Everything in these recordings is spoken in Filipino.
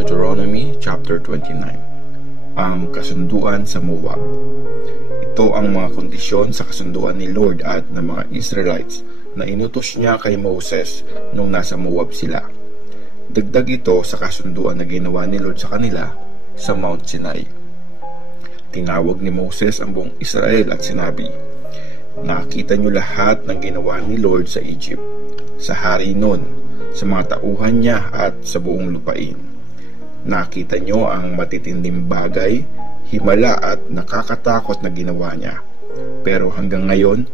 Deuteronomy chapter 29. Ang kasunduan sa Moab. Ito ang mga kondisyon sa kasunduan ni Lord at ng mga Israelites na inutos niya kay Moses nung nasa Moab sila. Dagdag ito sa kasunduan na ginawa ni Lord sa kanila sa Mount Sinai. Tinawag ni Moses ang buong Israel at sinabi, "Nakita niyo lahat ng ginawa ni Lord sa Egypt, sa hari nun, sa mga tauhan niya at sa buong lupain. Nakita niyo ang matitinding bagay, himala at nakakatakot na ginawa niya. Pero hanggang ngayon,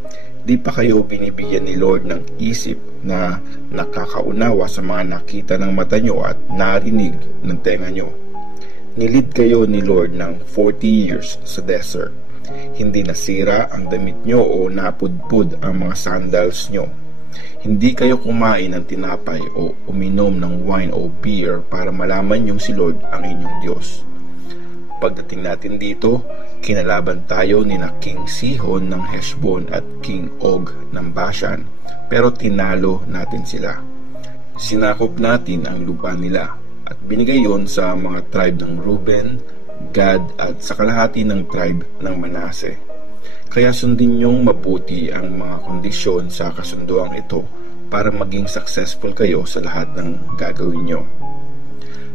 di pa kayo binibigyan ni Lord ng isip na nakakaunawa sa mga nakita ng mata niyo at narinig ng tenga niyo. Nilid kayo ni Lord ng 40 years sa desert. Hindi nasira ang damit niyo o napudpud ang mga sandals niyo. Hindi kayo kumain ng tinapay o uminom ng wine o beer para malaman yung si Lord ang inyong Diyos." Pagdating natin dito, kinalaban tayo ni na King Sihon ng Heshbon at King Og ng Bashan, pero tinalo natin sila. Sinakop natin ang lupa nila at binigay yon sa mga tribe ng Reuben, Gad at sa kalahati ng tribe ng Manase. Kaya sundin niyong mabuti ang mga kondisyon sa kasunduang ito para maging successful kayo sa lahat ng gagawin niyo.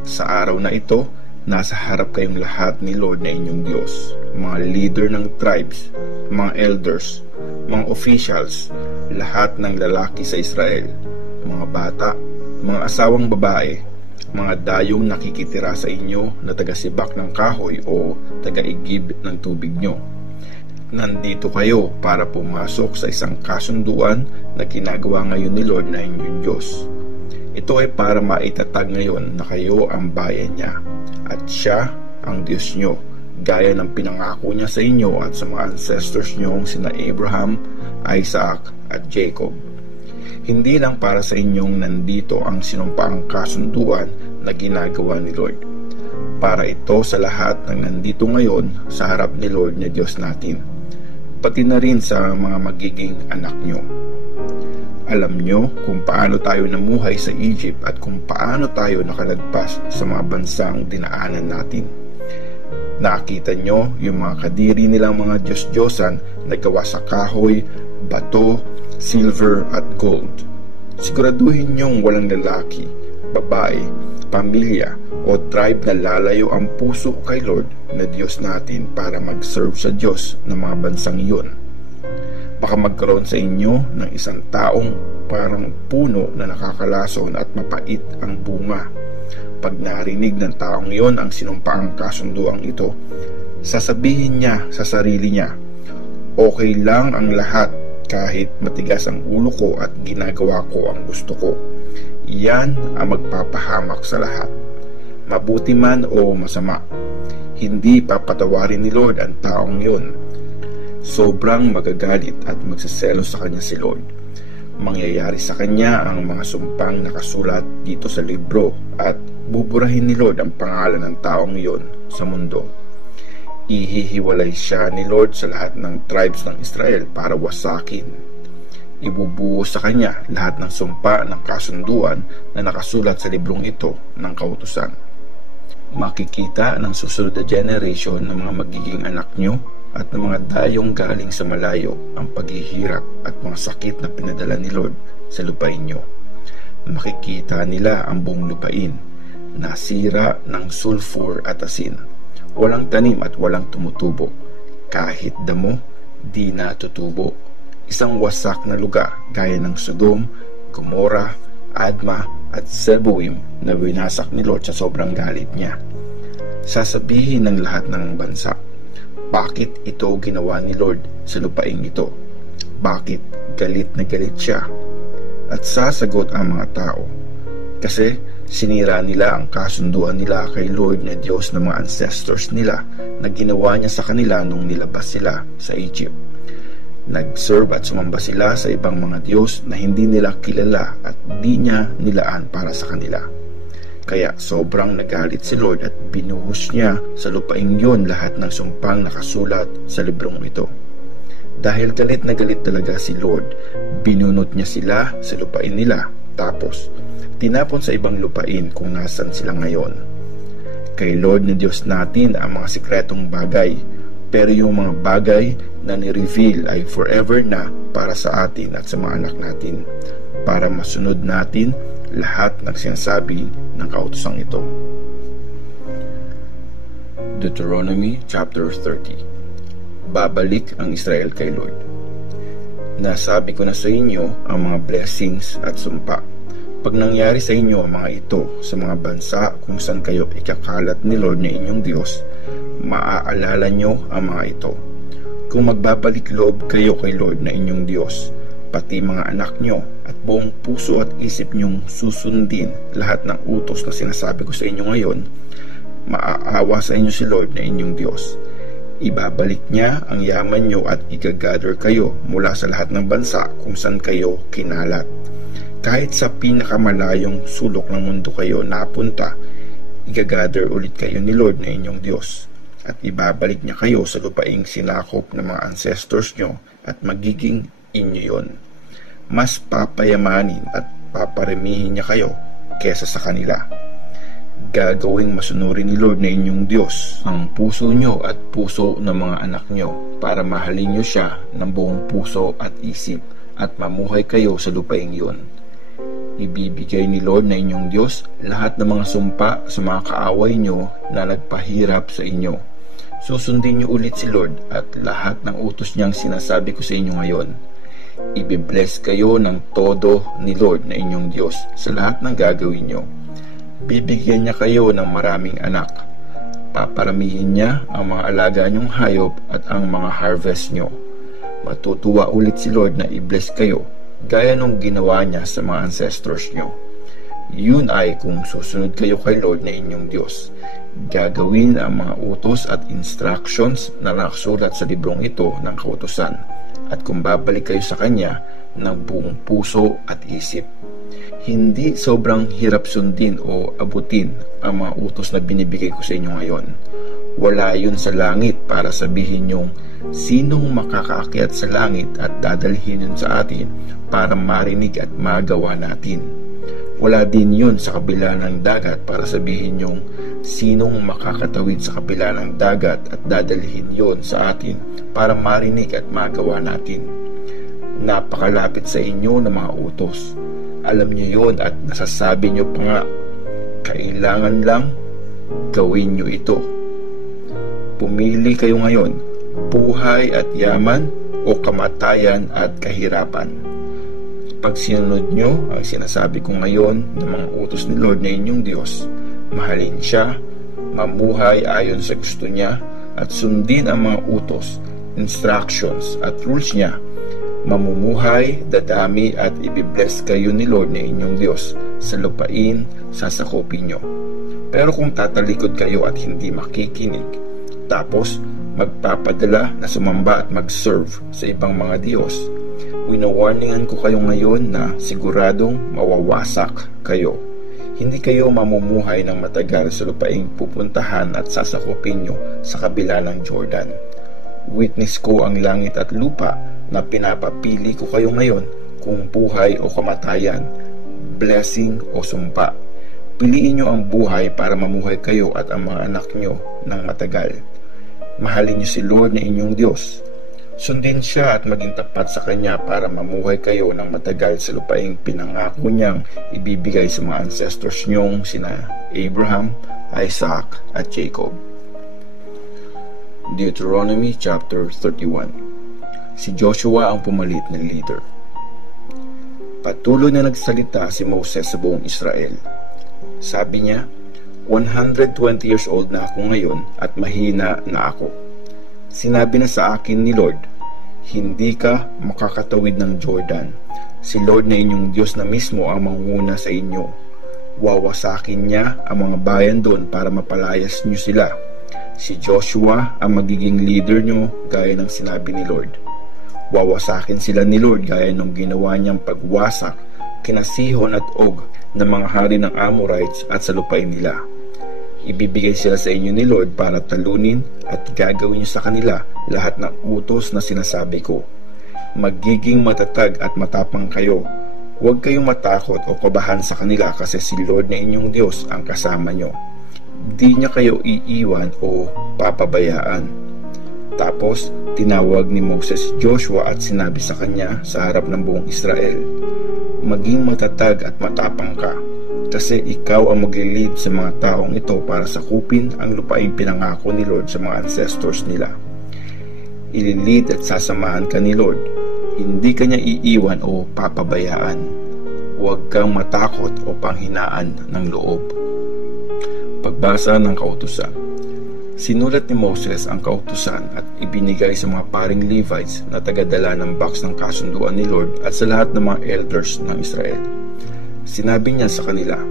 Sa araw na ito, nasa harap kayong lahat ni Lord na inyong Diyos, mga leader ng tribes, mga elders, mga officials, lahat ng lalaki sa Israel, mga bata, mga asawang babae, mga dayong nakikitira sa inyo na taga-sibak ng kahoy o taga-igib ng tubig nyo. Nandito kayo para pumasok sa isang kasunduan na ginagawa ngayon ni Lord na inyong Diyos. Ito ay para maitatag ngayon na kayo ang bayan niya at siya ang Diyos nyo, gaya ng pinangako niya sa inyo at sa mga ancestors nyong sina Abraham, Isaac at Jacob. Hindi lang para sa inyong nandito ang sinumpaang kasunduan na ginagawa ni Lord. Para ito sa lahat ng nandito ngayon sa harap ni Lord na Diyos natin, pati na rin sa mga magiging anak nyo. Alam nyo kung paano tayo namuhay sa Egypt at kung paano tayo nakalagpas sa mga bansang dinaanan natin. Nakita nyo yung mga kadiri nilang mga Diyos-Diyosan na gawa sa kahoy, bato, silver at gold. Siguraduhin nyong walang lalaki, babae, pamilya o tribe na lalayo ang puso kay Lord na Diyos natin para mag-serve sa Diyos ng mga bansang iyon. Baka magkaroon sa inyo ng isang taong parang puno na nakakalason at mapait ang bunga. Pag narinig ng taong iyon ang sinumpaang kasunduang ito, sasabihin niya sa sarili niya, "Okay lang ang lahat kahit matigas ang ulo ko at ginagawa ko ang gusto ko. Yan ang magpapahamak sa lahat. Mabuti man o masama, hindi papatawarin ni Lord ang taong yun. Sobrang magagalit at magseselos sa kanya si Lord. Mangyayari sa kanya ang mga sumpang nakasulat dito sa libro at buburahin ni Lord ang pangalan ng taong yun sa mundo. Ihihiwalay siya ni Lord sa lahat ng tribes ng Israel para wasakin. Ibubuhos sa kanya lahat ng sumpa ng kasunduan na nakasulat sa librong ito ng kautusan. Makikita ng susunod na generation ng mga magiging anak nyo at ng mga dayong galing sa malayo ang paghihirap at mga sakit na pinadala ni Lord sa lupain nyo. Makikita nila ang buong lupain, nasira ng sulfur at asin, walang tanim at walang tumutubo, kahit damo di natutubo. Isang wasak na lugar gaya ng Sodom, Gomorrah, Adma at Zeboim na winasak ni Lord sa sobrang galit niya. Sasabihin ng lahat ng bansa, bakit ito ginawa ni Lord sa lupaing ito? Bakit galit na galit siya? At sasagot ang mga tao, kasi sinira nila ang kasunduan nila kay Lord na Diyos ng mga ancestors nila na ginawa niya sa kanila nung nilabas sila sa Egypt. Nag-serve at sumamba sila sa ibang mga Diyos na hindi nila kilala at di niya nilaan para sa kanila. Kaya sobrang nagalit si Lord at binuhos niya sa lupaing yon lahat ng sumpang nakasulat sa librong ito. Dahil galit na galit talaga si Lord, binunot niya sila sa lupain nila, tapos tinapon sa ibang lupain kung nasan sila ngayon. Kay Lord na Diyos natin ang mga sikretong bagay, pero yung mga bagay na ni-reveal ay forever na para sa atin at sa mga anak natin, para masunod natin lahat ng sinasabi ng kautosang ito. Deuteronomy chapter 30. Babalik ang Israel kay Lord. Nasabi ko na sa inyo ang mga blessings at sumpa. Pag nangyari sa inyo ang mga ito sa mga bansa kung saan kayo ikakalat ni Lord na inyong Diyos, maaalala nyo ang mga ito. Kung magbabalik loob kayo kay Lord na inyong Diyos, pati mga anak nyo at buong puso at isip nyong susundin lahat ng utos na sinasabi ko sa inyo ngayon, maaawa sa inyo si Lord na inyong Diyos. Ibabalik niya ang yaman nyo at igagather kayo mula sa lahat ng bansa kung saan kayo kinalat. Kahit sa pinakamalayong sulok ng mundo kayo napunta, igagather ulit kayo ni Lord na inyong Diyos. At ibabalik niya kayo sa lupaing sinakop ng mga ancestors nyo at magiging inyo yon. Mas papayamanin at paparamihin niya kayo kesa sa kanila. Gagawing masunurin ni Lord na inyong Diyos ang puso nyo at puso ng mga anak nyo para mahalin nyo siya ng buong puso at isip at mamuhay kayo sa lupaing yon. Ibibigay ni Lord na inyong Diyos lahat ng mga sumpa sa mga kaaway nyo na nagpahirap sa inyo. Susundin nyo ulit si Lord at lahat ng utos niyang sinasabi ko sa inyo ngayon. Ibibless kayo ng todo ni Lord na inyong Diyos sa lahat ng gagawin nyo. Bibigyan niya kayo ng maraming anak. Paparamihin niya ang mga alaga niyong hayop at ang mga harvest nyo. Matutuwa ulit si Lord na i-bless kayo gaya nung ginawa niya sa mga ancestors nyo. Yun ay kung susunod kayo kay Lord na inyong Diyos. Gagawin ang mga utos at instructions na nakasulat sa librong ito ng kautusan, at kung babalik kayo sa Kanya ng buong puso at isip. Hindi sobrang hirap sundin o abutin ang mga utos na binibigay ko sa inyo ngayon. Wala yun sa langit para sabihin yung sinong makakaakyat sa langit at dadalhin yun sa atin para marinig at magawa natin. Wala din yun sa kabila ng dagat para sabihin yung sinong makakatawid sa kabila ng dagat at dadalhin yun sa atin para marinig at magawa natin. Napakalapit sa inyo ng mga utos. Alam niyo yun at nasasabi niyo pa nga, kailangan lang gawin niyo ito. Pumili kayo ngayon, buhay at yaman o kamatayan at kahirapan. Pag sinunod nyo ang sinasabi ko ngayon ng mga utos ni Lord na inyong Diyos, mahalin siya, mamuhay ayon sa gusto niya, at sundin ang mga utos, instructions at rules niya, mamumuhay, dadami at ibibless kayo ni Lord na inyong Diyos sa lupain sasakupin nyo. Pero kung tatalikod kayo at hindi makikinig, tapos magpapadala na sumamba at mag-serve sa ibang mga Diyos, winawarningan ko kayo ngayon na siguradong mawawasak kayo. Hindi kayo mamumuhay ng matagal sa lupaing pupuntahan at sasakupin nyo sa kabila ng Jordan. Witness ko ang langit at lupa na pinapapili ko kayo ngayon kung buhay o kamatayan, blessing o sumpa. Piliin nyo ang buhay para mamuhay kayo at ang mga anak nyo ng matagal. Mahalin nyo si Lord na inyong Diyos. Sundin siya at maging tapat sa Kanya para mamuhay kayo ng matagal sa lupaing pinangako niyang ibibigay sa mga ancestors niyong sina Abraham, Isaac at Jacob. Deuteronomy chapter 31. Si Joshua ang pumalit na leader. Patuloy na nagsalita si Moses sa buong Israel. Sabi niya, 120 years old na ako ngayon at mahina na ako. Sinabi na sa akin ni Lord, hindi ka makakatawid ng Jordan. Si Lord na inyong Diyos na mismo ang manguna sa inyo. Wawasakin niya ang mga bayan doon para mapalayas niyo sila. Si Joshua ang magiging leader niyo gaya ng sinabi ni Lord. Wawasakin sila ni Lord gaya ng ginawa niyang pagwasak kina Sihon at Og ng mga hari ng Amorites at sa lupain nila. Ibibigay sila sa inyo ni Lord para talunin at gagawin niyo sa kanila lahat ng utos na sinasabi ko. Magiging matatag at matapang kayo. Huwag kayong matakot o kabahan sa kanila kasi si Lord na inyong Diyos ang kasama nyo. di niya kayo iiwan o papabayaan. Tapos, tinawag ni Moses si Joshua at sinabi sa kanya sa harap ng buong Israel, maging matatag at matapang ka, kasi ikaw ang maglilid sa mga taong ito para sakupin ang lupaing pinangako ni Lord sa mga ancestors nila. Ililid at sasamahan ka ni Lord. Hindi ka niya iiwan o papabayaan. Huwag kang matakot o panghinaan ng loob. Pagbasa ng kautusan. Sinulat ni Moses ang kautusan at ibinigay sa mga paring Levites na tagadala ng box ng kasunduan ni Lord at sa lahat ng mga elders ng Israel. Sinabi niya sa kanila,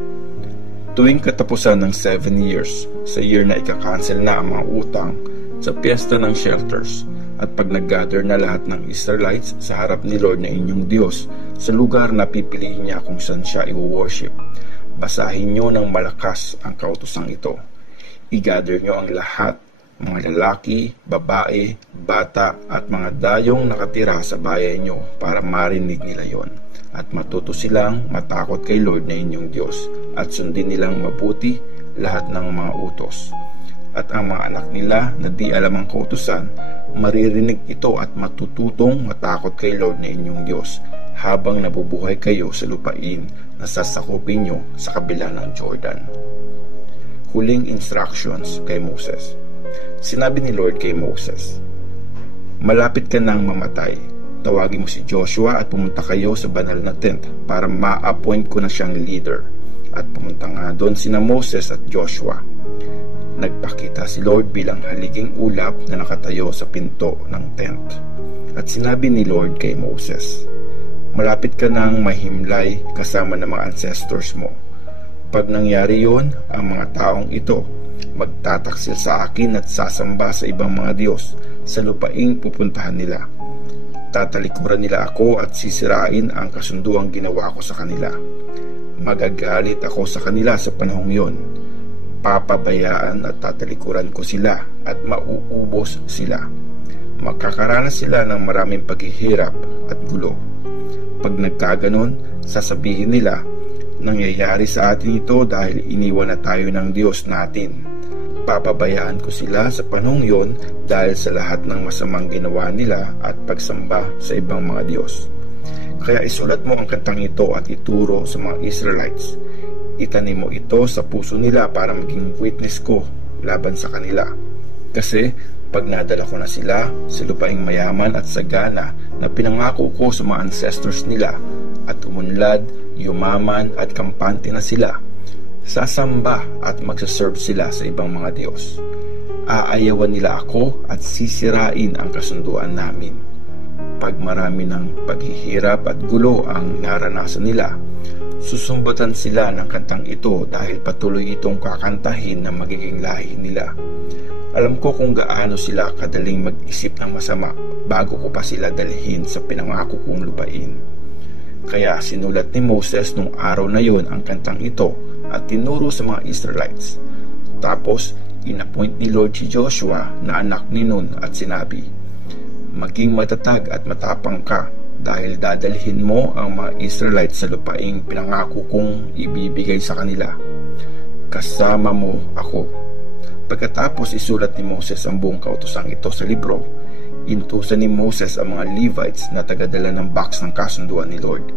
tuwing katapusan ng 7 years, sa year na ikakancel na ang mga utang, sa piyesta ng shelters, at pag nag-gather na lahat ng Israelites sa harap ni Lord na inyong Diyos, sa lugar na pipiliin niya kung saan siya i-worship, basahin niyo ng malakas ang kautosang ito. I-gather niyo ang lahat, mga lalaki, babae, bata, at mga dayong nakatira sa bayan niyo para marinig nila yon. At matuto silang matakot kay Lord na inyong Diyos at sundin nilang mabuti lahat ng mga utos. At ang mga anak nila na di alam ang kautusan, maririnig ito at matututong matakot kay Lord na inyong Diyos habang nabubuhay kayo sa lupain na sasakupin nyo sa kabila ng Jordan. Huling instructions kay Moses. Sinabi ni Lord kay Moses, malapit ka nang mamatay. Tawagin mo si Joshua at pumunta kayo sa banal na tent para ma-appoint ko na siyang leader. At pumunta nga doon sina Moses at Joshua. Nagpakita si Lord bilang haliging ulap na nakatayo sa pinto ng tent. At sinabi ni Lord kay Moses, malapit ka nang mahimlay kasama ng mga ancestors mo. Pag nangyari yon, ang mga taong ito magtataksil sa akin at sasamba sa ibang mga Diyos sa lupaing pupuntahan nila. Tatalikuran nila ako at sisirain ang kasunduang ginawa ko sa kanila. Magagalit ako sa kanila sa panahong yon. Papabayaan at tatalikuran ko sila at mauubos sila. Magkakaranas sila ng maraming paghihirap at gulo. Pag nagkaganon, sasabihin nila, nangyayari sa atin ito dahil iniwan na tayo ng Diyos natin. Papabayaan ko sila sa panahong yon dahil sa lahat ng masamang ginawa nila at pagsamba sa ibang mga Diyos. Kaya isulat mo ang kantang ito at ituro sa mga Israelites. Itanim mo ito sa puso nila para maging witness ko laban sa kanila. Kasi pag nadala ko na sila sa lupaing mayaman at sagana na pinangako ko sa mga ancestors nila at umunlad, yumaman at kampante na sila, sasamba at magsaserve sila sa ibang mga Diyos. Aayawan nila ako at sisirain ang kasunduan namin. Pag marami ng paghihirap at gulo ang naranasan nila, susumbatan sila ng kantang ito dahil patuloy itong kakantahin ng magiging lahi nila. Alam ko kung gaano sila kadaling mag-isip ng masama bago ko pa sila dalhin sa pinangako kong lupain. Kaya sinulat ni Moses nung araw na yon ang kantang ito at tinuro sa mga Israelites. Tapos, inappoint ni Lord si Joshua na anak ni Nun at sinabi, maging matatag at matapang ka dahil dadalhin mo ang mga Israelites sa lupaing pinangako kong ibibigay sa kanila. Kasama mo ako. Pagkatapos isulat ni Moses ang buong kautosang ito sa libro, intusan ni Moses ang mga Levites na tagadala ng box ng kasunduan ni Lord.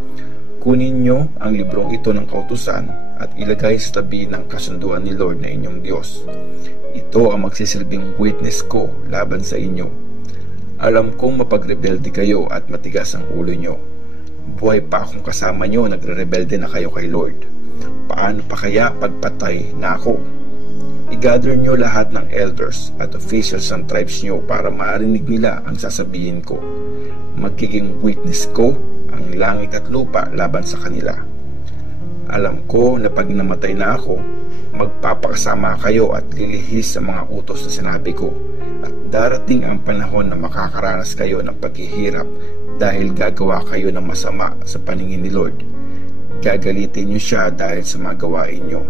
Kunin nyo ang librong ito ng kautusan at ilagay sa tabi ng kasunduan ni Lord na inyong Diyos. Ito ang magsisilbing witness ko laban sa inyo. Alam kong mapagrebelde kayo at matigas ang ulo nyo. Buhay pa akong kasama nyo, nagre-rebelde na kayo kay Lord. Paano pa kaya pagpatay na ako? I-gather nyo lahat ng elders at officials ng tribes nyo para marinig nila ang sasabihin ko. Magiging witness ko ang langit at lupa laban sa kanila. Alam ko na pag namatay na ako, magpapakasama kayo at lilihis sa mga utos na sinabi ko. At darating ang panahon na makakaranas kayo ng paghihirap dahil gagawa kayo ng masama sa paningin ni Lord. Gagalitin niyo siya dahil sa mga gawain niyo.